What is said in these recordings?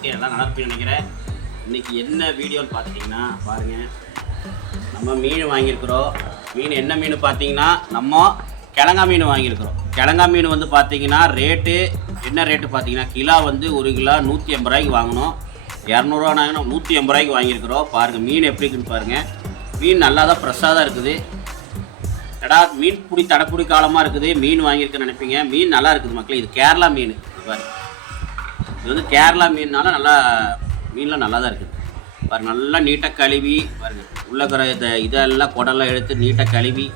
Okay எல்லாம் நல்லா நினைக்கிறேன். இன்னைக்கு என்ன வீடியோன்னு பார்த்துட்டிங்கன்னா பாருங்கள் நம்ம மீன் வாங்கியிருக்கிறோம். மீன் என்ன மீன் பார்த்தீங்கன்னா நம்ம கிழங்கா மீன் வாங்கியிருக்கிறோம். கிழங்கா மீன் வந்து பார்த்தீங்கன்னா ரேட்டு என்ன ரேட்டு பார்த்தீங்கன்னா கிலோ வந்து ஒரு கிலோ நூற்றி எண்பது ரூபாய்க்கு வாங்கினோம் இரநூறுவா நாங்கள் நூற்றி எண்பது ரூபாய்க்கு வாங்கியிருக்கிறோம். பாருங்கள் மீன் எப்படி இருக்குன்னு பாருங்கள் மீன் நல்லா தான் ஃப்ரெஷ்ஷாக தான் இருக்குது. எடா மீன் பிடி தடப்புடி காலமாக இருக்குது. மீன் வாங்கியிருக்கேன்னு நினைப்பீங்க. மீன் நல்லா இருக்குது மக்களே. இது கேரளா மீன். பாருங்கள் இது வந்து கேரளா மீன்னால நல்லா மீன்லாம் நல்லா தான் இருக்குது. பாருங்க நல்லா நீட்டாக கழுவி பாருங்க. உள்ள இதை இதெல்லாம் குடலாம் எடுத்து நீட்டாக கழுவி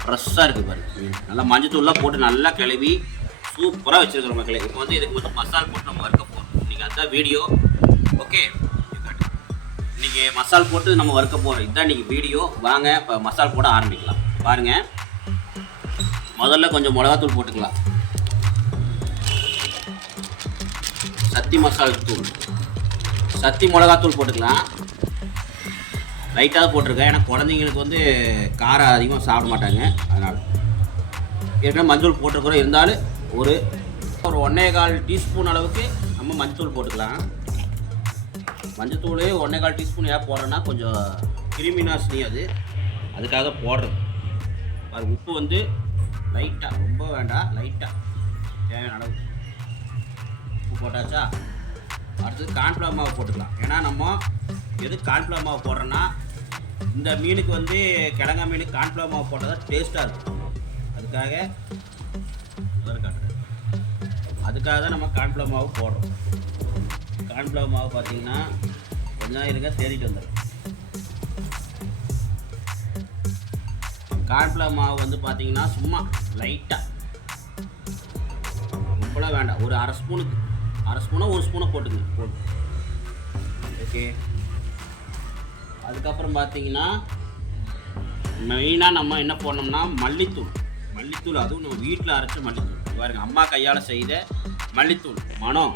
ஃப்ரெஷ்ஷாக இருக்குது பாருங்க மீன். நல்லா மஞ்சத்தூள்லாம் போட்டு நல்லா கழுவி சூப்பராக வச்சுருக்குறோம் மக்களே. இப்போ வந்து இதுக்கு கொஞ்சம் மசால் போட்டு நம்ம வறுக்க போகிறோம் நீங்கள் அதுதான் வீடியோ ஓகே இன்னைக்கு மசால் போட்டு நம்ம வறுக்க போகிறோம் இதுதான் இன்னைக்கு வீடியோ வாங்க இப்போ மசால் போட ஆரம்பிக்கலாம். பாருங்கள் முதல்ல கொஞ்சம் மிளகாத்தூள் போட்டுக்கலாம். சத்தி மசால் தூள். சத்தி மிளகாத்தூள் போட்டுக்கலாம். லைட்டாக போட்டிருக்கேன். ஏன்னா குழந்தைங்களுக்கு வந்து காரம் அதிகமாக சாப்பிட மாட்டாங்க. அதனால். ஏற்கனவே மஞ்சள் போட்டிருக்கிறோம். இருந்தாலும் ஒரு ஒரு ஒன்றே கால் டீஸ்பூன் அளவுக்கு நம்ம மஞ்சத்தூள் போட்டுக்கலாம். மஞ்சத்தூள் ஒன்றே கால் டீஸ்பூன் ஏன் போடுறேன்னா கொஞ்சம் கிருமி நாசினி அது. அதுக்காக போடுறது. அது உப்பு வந்து லைட்டாக ரொம்ப வேண்டாம். லைட்டாக தேவையான அளவு. உப்பு போட்டாச்சா? அடுத்தது கான்ஃப்ளவர் மாவு போட்டுக்கலாம். ஏன்னா நம்ம எது கான்ஃப்ளவர் மாவு போடுறோன்னா இந்த மீனுக்கு வந்து கிழங்கா மீனுக்கு கான்ஃப்ளவர் மாவு போட்டால் தான் டேஸ்ட்டாக இருக்கும். அதுக்காக காட்டுறேன் அதுக்காக தான் நம்ம கான்ஃப்ளவர் மாவு போடுறோம். கான்ஃப்ளவர் மாவு பார்த்தீங்கன்னா கொஞ்சம் இருக்க தேடிட்டு வந்துடும் கான்ஃப்ளவர் மாவு வந்து பார்த்தீங்கன்னா சும்மா லைட்டாக ரொம்பலாம் வேண்டாம். ஒரு அரை ஸ்பூனுக்கு அரை ஸ்பூனோ ஒரு ஸ்பூனை போட்டுங்க போட்டு ஓகே அதுக்கப்புறம் பார்த்தீங்கன்னா மெயினாக நம்ம என்ன போடணும்னா மல்லித்தூள். மல்லித்தூள் அதுவும் நம்ம வீட்டில் அரைச்ச மல்லித்தூள். பாருங்க அம்மா கையால் செய்த மல்லித்தூள். மனம்.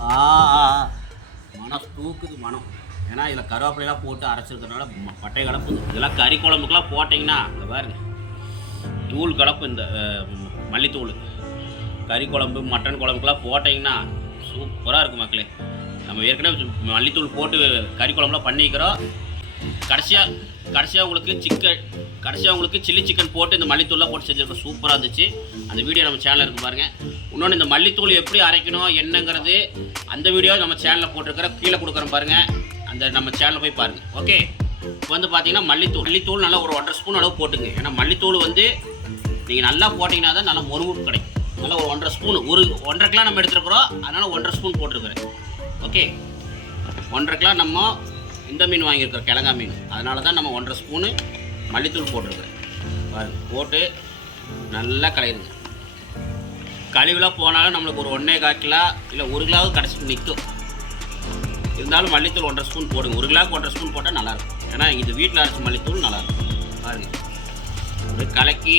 ஆ. மனம் தூக்குது மனம். ஏன்னா இதில் கருவேப்பிலையெல்லாம் போட்டு அரைச்சிருக்கிறதுனால பட்டை கலப்பு இதெல்லாம் கறி குழம்புக்கெல்லாம் போட்டிங்கன்னா இந்த பாருங்க தூள் கலப்பு இந்த மல்லித்தூள். கறி குழம்பு மட்டன் குழம்புக்கெல்லாம் போட்டிங்கன்னா சூப்பராக இருக்கும் மக்களே. நம்ம ஏற்கனவே மல்லித்தூள் போட்டு கறி குழம்புலாம் பண்ணிக்கிறோம். கடைசியாக கடைசியாக உங்களுக்கு சிக்கன் கடைசியாக உங்களுக்கு சில்லி சிக்கன் போட்டு இந்த மல்லித்தூள்லாம் போட்டு செஞ்சுருக்கோம். சூப்பராக இருந்துச்சு. அந்த வீடியோ நம்ம சேனலில் இருக்கு பாருங்கள் இன்னொன்று இந்த மல்லித்தூள் எப்படி அரைக்கணும் என்னங்கிறது அந்த வீடியோ நம்ம சேனலில் போட்டிருக்கிற கீழே கொடுக்குறோம் பாருங்கள் அந்த நம்ம சேனலில் போய் பாருங்கள் ஓகே இப்போ வந்து பார்த்தீங்கன்னா மல்லித்தூள். மல்லித்தூள் நல்லா ஒரு ஒன்றரை ஸ்பூன் அளவு போட்டுங்க. ஏன்னா மல்லித்தூள் வந்து நீங்கள் நல்லா போட்டிங்கன்னா தான் நல்லா மொறுமுறு கிடைக்கும். நல்லா ஒரு ஒன்றரை ஸ்பூன் ஒரு ஒன்றரை கிலோ நம்ம எடுத்துருக்குறோம் அதனால் ஒன்றரை ஸ்பூன் போட்டிருக்கிறேன். ஓகே ஒன்றரை கிலோ நம்ம இந்த மீன் வாங்கியிருக்கிறோம் கிழங்கா மீன். அதனால தான் நம்ம ஒன்றரை ஸ்பூனு மல்லித்தூள் போட்டிருக்கிறேன். பாருங்க போட்டு நல்லா கலையுங்க கழிவுலாம் போனாலும் நம்மளுக்கு ஒரு ஒன்றே கால் கிலோ இல்லை ஒரு கிலோவுக்கு கடைசிக்கு நிற்கும். இருந்தாலும் மல்லித்தூள் ஒன்றரை ஸ்பூன் போடுங்க. ஒரு கிலோவுக்கு ஒன்றரை ஸ்பூன் போட்டால் நல்லாயிருக்கும். ஏன்னா இது வீட்டில் அரைச்ச மல்லித்தூள் நல்லாயிருக்கும். பாருங்க. ஒரு கலக்கி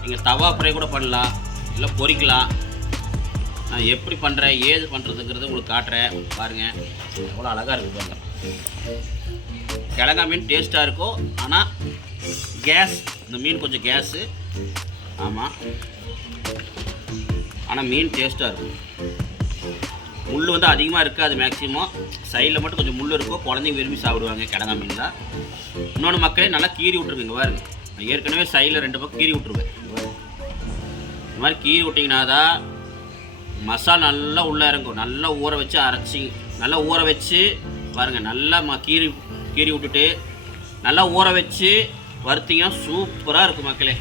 நீங்கள் தவா ஃப்ரை கூட பண்ணலாம். இல்லை பொரிக்கலாம் நான் எப்படி பண்ணுறேன் ஏது பண்ணுறதுங்கிறத உங்களுக்கு காட்டுறேன். பாருங்கள் எவ்வளோ அழகாக இருக்குது பாருங்கள் கிழங்கா மீன் டேஸ்ட்டாக இருக்கும் ஆனால் கேஸ் இந்த மீன் கொஞ்சம் கேஸு ஆமாம் ஆனால் மீன் டேஸ்ட்டாக இருக்கும். முள் வந்து அதிகமாக இருக்காது மேக்ஸிமம் சைடில் மட்டும் கொஞ்சம் முள் இருக்கும். குழந்தைங்க விரும்பி சாப்பிடுவாங்க கிழங்கா மீன் தான். இன்னொன்று மக்களே நல்லா கீறி விட்ருக்குங்க பாருங்க. நான் ஏற்கனவே சைடில் ரெண்டு பக்கம் கீறி விட்ருவேன் இந்த மாதிரி கீறி விட்டிங்கன்னா தான் மசாலா நல்லா உள்ளே இறங்கும். நல்லா ஊற வச்சு அரைச்சி நல்லா ஊற வச்சு பாருங்கள் நல்லா ம கீறி கீறி விட்டுட்டு நல்லா ஊற வச்சு வறுத்திங்கன்னா சூப்பராக இருக்கும் மக்களே.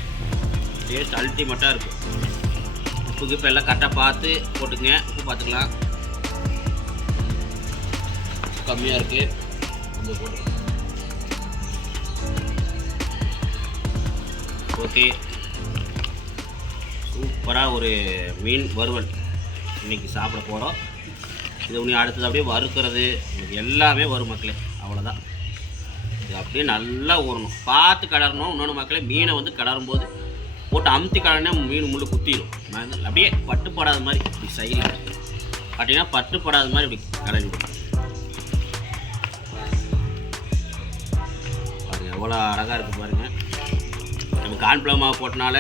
டேஸ்ட் அல்டிமேட்டாக இருக்கும். உப்பு கிப்பு எல்லாம் கரெக்டாக பார்த்து போட்டுங்க. உப்பு பார்த்துக்கலாம். கம்மியாக இருக்குது கொஞ்சம் போட்டு ஓகே சூப்பராக ஒரு மீன் வறுவல் இன்னைக்கு சாப்பிட போகிறோம் இது உனி அடுத்தது அப்படியே வறுக்கிறது. எல்லாமே வரும் மக்களே. அவ்வளோதான் இது அப்படியே நல்லா ஊறணும். பார்த்து கடறணும் இன்னொன்று மக்களே மீனை வந்து கடறும் போது போட்டு அமுத்தி கடனே மீன் முள்ளு குத்திடும் நான் வந்து அப்படியே பட்டுப்படாத மாதிரி இப்படி சைடில் பார்த்தீங்கன்னா பட்டுப்படாத மாதிரி இப்படி கடறி விடும். எவ்வளோ அழகாக இருக்குது பாருங்கள் நம்ம கான்ஃப்ளவர் மாவு போட்டனால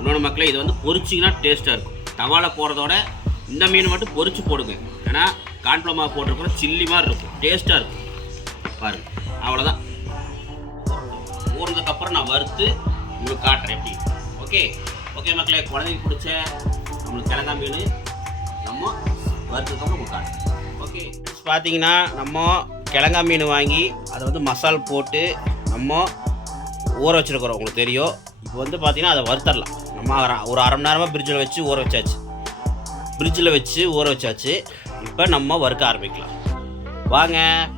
இன்னொன்று மக்களே இது வந்து பொரிச்சிங்கன்னா டேஸ்ட்டாக இருக்கும். தவால போகிறதோட இந்த மீன் மட்டும் பொரிச்சு போடுங்க. ஏன்னா கான்ஃப்ளவர் மாவு சில்லி மாதிரி இருக்கும். டேஸ்ட்டாக இருக்கும். பாருங்க. அவ்வளோதான் ஊறினதுக்கப்புறம் நான் வறுத்து உங்களுக்கு காட்டுறேன் எப்படி. ஓகே ஓகே மக்களே குழந்தைக்கு பிடிச்ச நம்மளுக்கு கிழங்கா மீன் நம்ம வறுத்ததுக்கப்புறம் உங்களுக்கு காட்டுறேன். ஓகே பார்த்தீங்கன்னா நம்ம கிழங்கா மீன் வாங்கி அதை வந்து மசால் போட்டு நம்ம ஊற வச்சுருக்குறோம். உங்களுக்கு தெரியும். இப்போ வந்து பார்த்திங்கன்னா அதை வறுத்தரலாம். நம்ம ஒரு அரை மணி நேரமாக ஃப்ரிட்ஜில் வச்சு ஊற வச்சாச்சு. ஃப்ரிட்ஜில் வச்சு ஊற வச்சாச்சு. இப்போ நம்ம வறுக்க ஆரம்பிக்கலாம். வாங்க.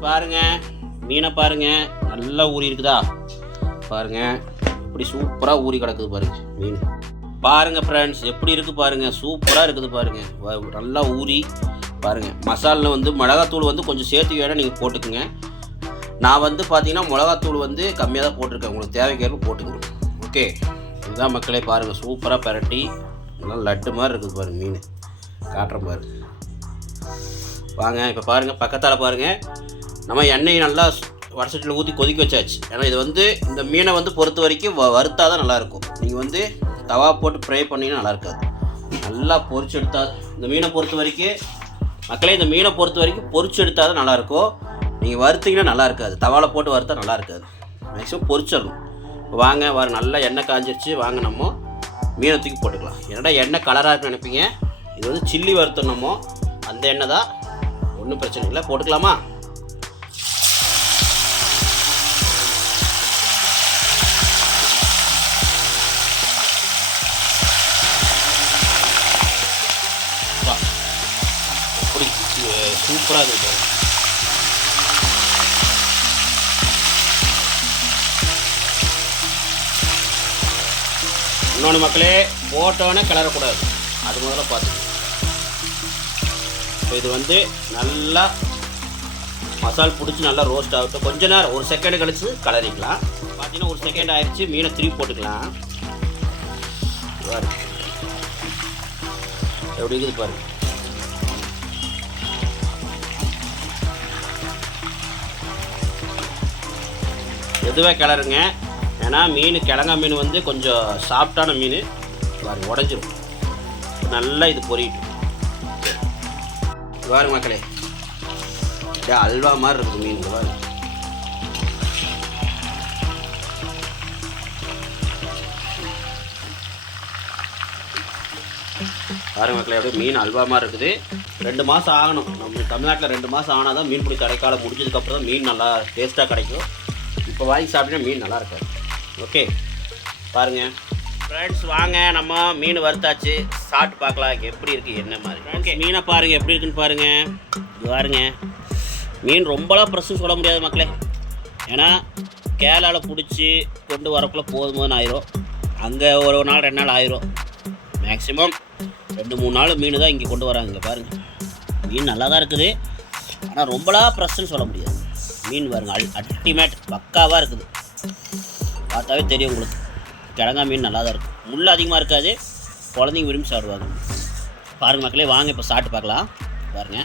பாருங்க. மீனை பாருங்க. நல்லா ஊறி இருக்குதா? பாருங்க. இப்படி சூப்பராக ஊறி கிடக்குது பாருங்க மீன். பாருங்க ஃப்ரெண்ட்ஸ் எப்படி இருக்கு பாருங்க? சூப்பராக இருக்குது பாருங்க. வ- நல்லா ஊறி பாருங்க. மசாலில் வந்து மிளகாத்தூள் வந்து கொஞ்சம் சேர்த்து வேணால் நீங்கள் போட்டுக்குங்க. நான் வந்து பார்த்தீங்கன்னா மிளகாத்தூள் வந்து கம்மியாக தான் போட்டிருக்கேன். உங்களுக்கு தேவைக்கேற்ப போட்டுக்கணும் ஓகே இதுதான் மக்களே பாருங்கள் சூப்பராக பரட்டி. நல்லா லட்டு மாதிரி இருக்குது பாருங்கள் மீன். காட்டுறேன் பாருங்க வாங்க இப்போ பாருங்கள் பக்கத்தால் பாருங்கள் நம்ம எண்ணெய் நல்லா வடசட்டியில் ஊற்றி கொதிக்க வச்சாச்சு. ஏன்னா இது வந்து இந்த மீனை வந்து பொறுத்த வரைக்கும் வ வறுத்தா தான் நல்லாயிருக்கும் நீங்கள் வந்து தவா போட்டு ஃப்ரை பண்ணிங்கன்னா நல்லா இருக்காது. நல்லா பொறிச்சு எடுத்தால் இந்த மீனை பொறுத்த வரைக்கும் மக்களே இந்த மீனை பொறுத்த வரைக்கும் பொரிச்சு எடுத்தால் தான் நல்லாயிருக்கும் நீங்கள் வறுத்தீங்கன்னா நல்லா இருக்காது. தவாவில் போட்டு வறுத்தா நல்லா இருக்காது. மேக்ஸிமம் பொறிச்சிடணும் வாங்க வர நல்லா எண்ணெய் காஞ்சிருச்சு வாங்க நம்ம மீனை தூக்கி போட்டுக்கலாம். என்னடா எண்ணெய் கலராக இருக்குன்னு நினைப்பீங்க? இது வந்து சில்லி வறுத்தணுமோ அந்த எண்ணெய் தான். ஒன்றும் பிரச்சனை இல்லை. போட்டுக்கலாமா? அப்படி சூப்பராக இருக்குது இன்னொன்று மக்களே போட்டோன்னே கிளறக்கூடாது அது முதல்ல பார்த்து. இப்போ இது வந்து நல்லா மசால் பிடிச்சி நல்லா ரோஸ்ட் ஆகட்டும். கொஞ்ச நேரம் ஒரு செகண்ட் கழிச்சு கலரிக்கலாம் பார்த்தீங்கன்னா ஒரு செகண்ட் ஆயிடுச்சு மீனை திருப்பி போட்டுக்கலாம். எப்படி இருக்குது பாருங்க. எதுவே கிளறுங்க. ஏன்னா மீன் கிழங்கா மீன் வந்து கொஞ்சம் சாஃப்டான மீன். பாருங்க உடஞ்சிரும். நல்லா இது பொரியட்டும் வாருங்க பாருங்க மக்களே. அப்படியே அல்வா மாதிரி இருக்குது மீன் இது பாருங்க. பாருங்க மக்களே அப்படியே மீன் அல்வா மாதிரி இருக்குது. ரெண்டு மாதம் ஆகணும். நம்ம தமிழ்நாட்டில் ரெண்டு மாதம் ஆனால் தான் மீன் பிடி கடைக்கால முடிஞ்சதுக்கப்புறம் தான் மீன் நல்லா டேஸ்ட்டாக கிடைக்கும். இப்போ வாங்கி சாப்பிட்டீங்கன்னா மீன் நல்லா இருக்காது. ஓகே பாருங்க. ஃப்ரெண்ட்ஸ் வாங்க நம்ம மீன் வறுத்தாச்சு. சாப்பிட்டு பார்க்கலாம் எப்படி இருக்குது என்ன மாதிரி. ஓகே மீனை பாருங்கள் எப்படி இருக்குன்னு பாருங்கள் இது பாருங்க. மீன் ரொம்பலாம் ப்ரெஸ்ஸும் சொல்ல முடியாது மக்களே. ஏன்னா கேரளாவில் பிடிச்சி கொண்டு வரக்குள்ள போதுமானு ஆயிரும். அங்கே ஒரு நாள் ரெண்டு நாள் ஆயிரும். மேக்ஸிமம் ரெண்டு மூணு நாள் மீன் தான் இங்கே கொண்டு வராங்க பாருங்கள் மீன் நல்லா தான் இருக்குது. ஆனால் ரொம்பலாம் ப்ரெஸ்ன்னு சொல்ல முடியாது. மீன் பாருங்க அல் அல்டிமேட் பக்காவாக இருக்குது. பார்த்தாவே தெரியும் உங்களுக்கு. கிழங்கா மீன் நல்லா தான் இருக்கும். முள் அதிகமாக இருக்காது. குழந்தைங்க விரும்பி சாப்பிடுவாங்க. பாருங்க மக்களே வாங்க இப்போ சாப்பிட்டு பார்க்கலாம். பாருங்க.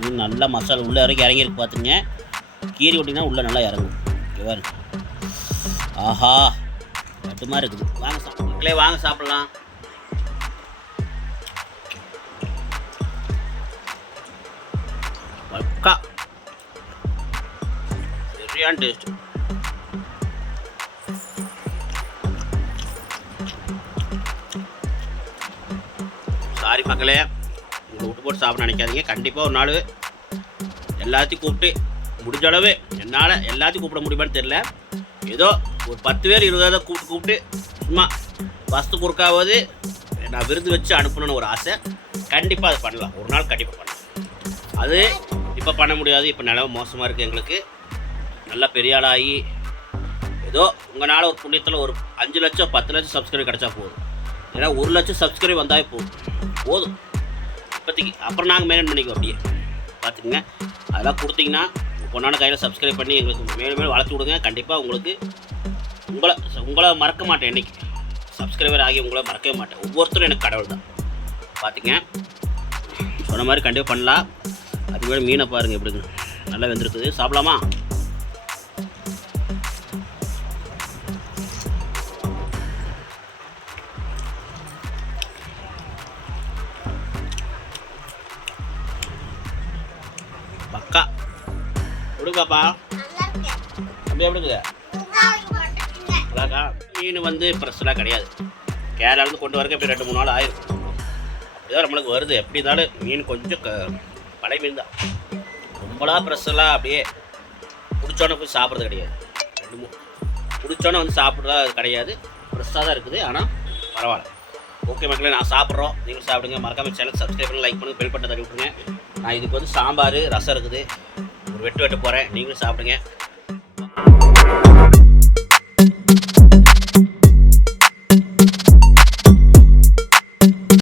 மீன் நல்லா மசாலா உள்ளே வரைக்கும் இறங்கியிருக்கு பார்த்துங்க கீரி விட்டிங்கன்னா உள்ளே நல்லா இறங்கும். இங்கே ஆஹா கட்டுமா இருக்குது. வாங்க சாப்பிடலாம். மக்களே வாங்க சாப்பிடலாம். பக்கா சரியான டேஸ்ட் சாரி மக்களே. உங்களை விட்டு போட்டு சாப்பிட நினைக்காதீங்க. கண்டிப்பாக ஒரு நாள் எல்லாத்தையும் கூப்பிட்டு முடிஞ்ச அளவு என்னால் எல்லாத்தையும் கூப்பிட முடியுமான்னு தெரில ஏதோ ஒரு பத்து பேர் இருபதாவது கூப்பிட்டு கூப்பிட்டு சும்மா வஸ்து குறுக்காவது நான் விருது வச்சு அனுப்பணும்னு ஒரு ஆசை. கண்டிப்பாக அது பண்ணலாம். ஒரு நாள் கண்டிப்பாக பண்ணலாம். அது இப்போ பண்ண முடியாது. இப்போ நிலவு மோசமாக இருக்குது எங்களுக்கு. நல்லா பெரிய ஆளாகி ஏதோ உங்களால் ஒரு புண்ணியத்தில் ஒரு அஞ்சு லட்சம் பத்து லட்சம் சப்ஸ்கிரைப் கிடச்சா போதும். ஏன்னா ஒரு லட்சம் சப்ஸ்கிரைப் வந்தாலே போதும். போதும். இப்போதைக்கு அப்புறம் நாங்கள் மேனேஜ் பண்ணிக்குவோம் அப்படியே. பார்த்துக்குங்க. அதெல்லாம் கொடுத்தீங்கன்னா பொண்ணான கையில் சப்ஸ்கிரைப் பண்ணி எங்களுக்கு மேலும் மேலும் வளர்த்து விடுங்க கண்டிப்பாக உங்களுக்கு உங்களை உங்களை மறக்க மாட்டேன் என்றைக்கு சப்ஸ்கிரைபர் ஆகி உங்களை மறக்கவே மாட்டேன். ஒவ்வொருத்தரும் எனக்கு கடவுள் தான். பார்த்துங்க சொன்ன மாதிரி கண்டிப்பாக பண்ணலாம். அதுக்கு மேலே மீனை பாருங்கள் எப்படிங்க நல்லா வெந்திருக்குது. சாப்பிடலாமா? எப்படி பாப்பா அப்படி எப்படி இருக்குது? மீன் வந்து ஃப்ரெஷ்ஷெலாம் கிடையாது. கேரளாலேருந்து கொண்டு வரக்க இப்போ ரெண்டு மூணு நாள் ஆயிரும். அப்படிதான் நம்மளுக்கு வருது. எப்படி இருந்தாலும் மீன் கொஞ்சம் க பழைய மீன் தான். ரொம்பலாம் ஃப்ரெஷ்ஷெல்லாம் அப்படியே பிடிச்சோன்னே போய் சாப்பிட்றது கிடையாது. ரெண்டு மூணு. பிடிச்சோன்னே வந்து சாப்பிட்றதா கிடையாது. ஃப்ரெஷ்ஷாக தான் இருக்குது. ஆனால் பரவாயில்ல. ஓகே மக்களே நான் சாப்பிட்றோம். நீங்களும் சாப்பிடுங்க. மறக்காமல் சேனல் சப்ஸ்கிரைப் பண்ணி லைக் பண்ணுங்கள் பெல் பட்டை தட்டி விட்டுருங்க. நான் இதுக்கு வந்து சாம்பார் ரசம் இருக்குது. வெட்டு வெட்ட போகிறேன் நீங்களும் சாப்பிடுங்க.